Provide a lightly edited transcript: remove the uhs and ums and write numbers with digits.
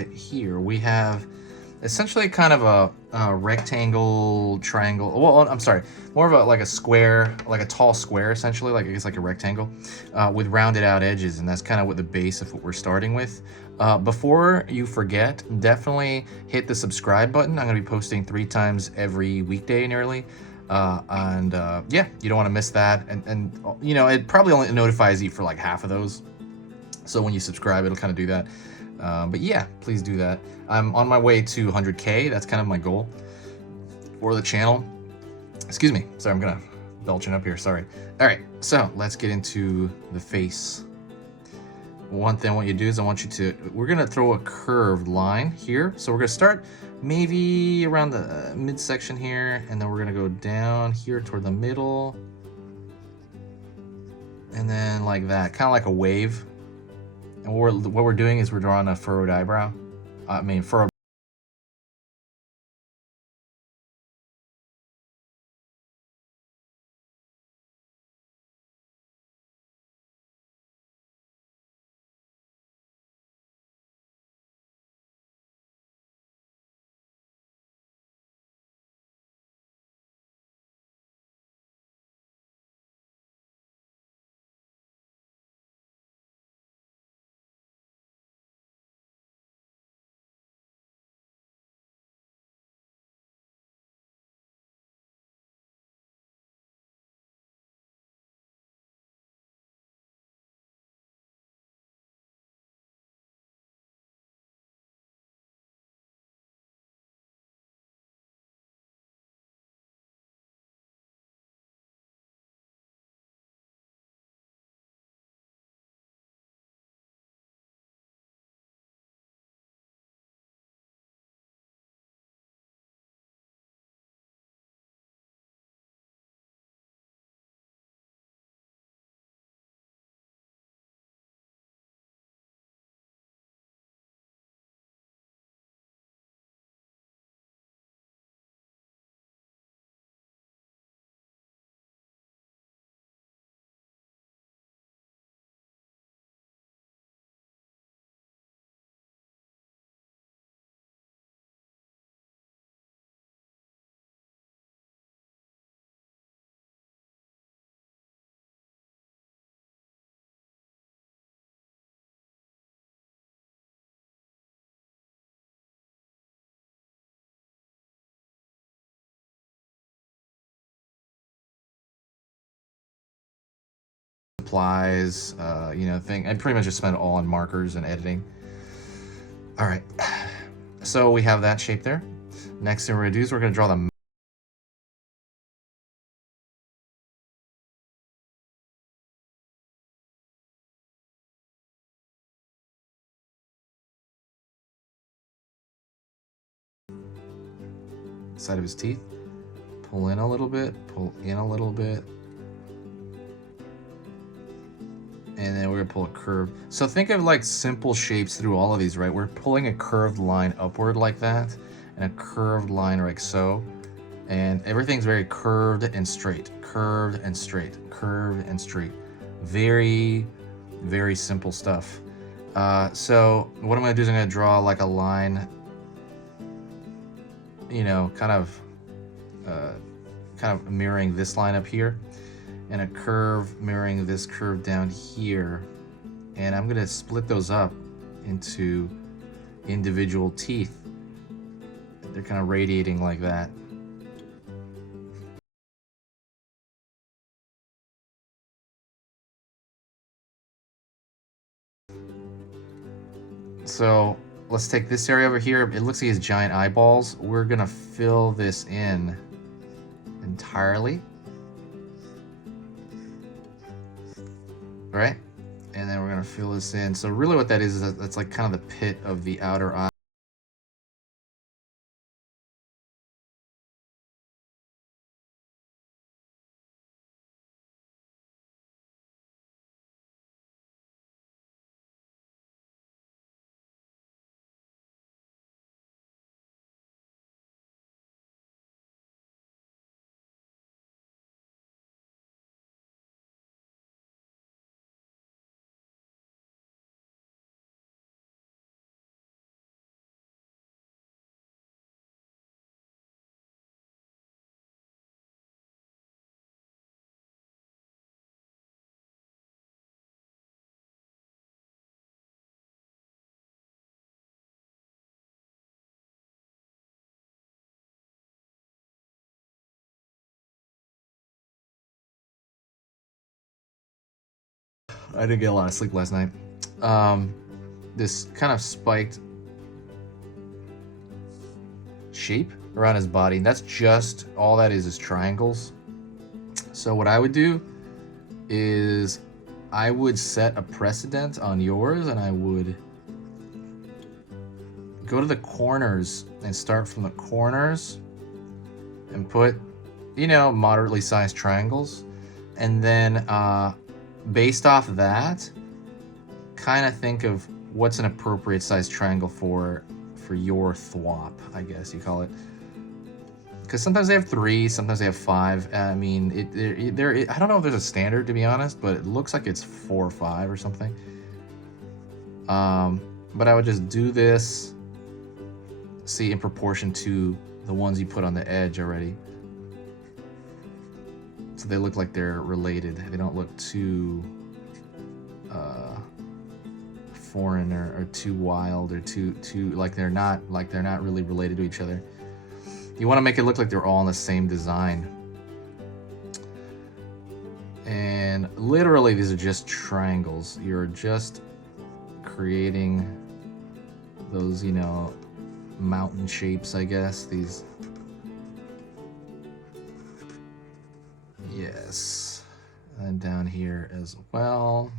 right here, we have essentially kind of a rectangle, triangle. Well, I'm sorry, more of a like a square, like a tall square, essentially, like I guess like a rectangle, with rounded out edges, and that's kind of what the base of what we're starting with. Before you forget, definitely hit the subscribe button. I'm gonna be posting 3 times every weekday nearly. Yeah, you don't want to miss that. And you know, it probably only notifies you for like half of those. So when you subscribe, it'll kind of do that. But yeah, please do that. I'm on my way to 100K. That's kind of my goal for the channel. Excuse me. Sorry, I'm gonna belching up here. Sorry. All right, so let's get into the face. One thing I want you to do is we're gonna throw a curved line here. So we're gonna start maybe around the midsection here, and then we're gonna go down here toward the middle. And then like that, kind of like a wave. And what we're doing is we're drawing a furrowed eyebrow. I mean, furrowed. Supplies, you know, thing. I pretty much just spent it all on markers and editing. All right, so we have that shape there. Next thing we're gonna do is we're gonna draw the side of his teeth. Pull in a little bit, pull in a little bit. And then we're gonna pull a curve. So think of like simple shapes through all of these, right? We're pulling a curved line upward like that, and a curved line like so. And everything's very curved and straight, curved and straight, curved and straight. Very, very simple stuff. So what I'm gonna do is I'm gonna draw like a line, you know, kind of mirroring this line up here, and a curve mirroring this curve down here. And I'm gonna split those up into individual teeth. They're kind of radiating like that. So let's take this area over here. It looks like his giant eyeballs. We're gonna fill this in entirely. All right? And then we're gonna fill this in. So really what that is that's like kind of the pit of the outer eye. I didn't get a lot of sleep last night. This kind of spiked shape around his body. That's just all that is triangles. So what I would do is I would set a precedent on yours, and I would go to the corners and start from the corners and put, you know, moderately sized triangles. And then based off that, kind of think of what's an appropriate sized triangle for your thwomp, I guess you call it. Because sometimes they have 3, sometimes they have 5. I mean, I don't know if there's a standard, to be honest, but it looks like it's 4 or 5 or something. But I would just do this, see, in proportion to the ones you put on the edge already. So they look like they're related. They don't look too foreign or too wild or too like they're not really related to each other. You want to make it look like they're all in the same design. And literally these are just triangles. You're just creating those, you know, mountain shapes, I guess. These, yes, and down here as well.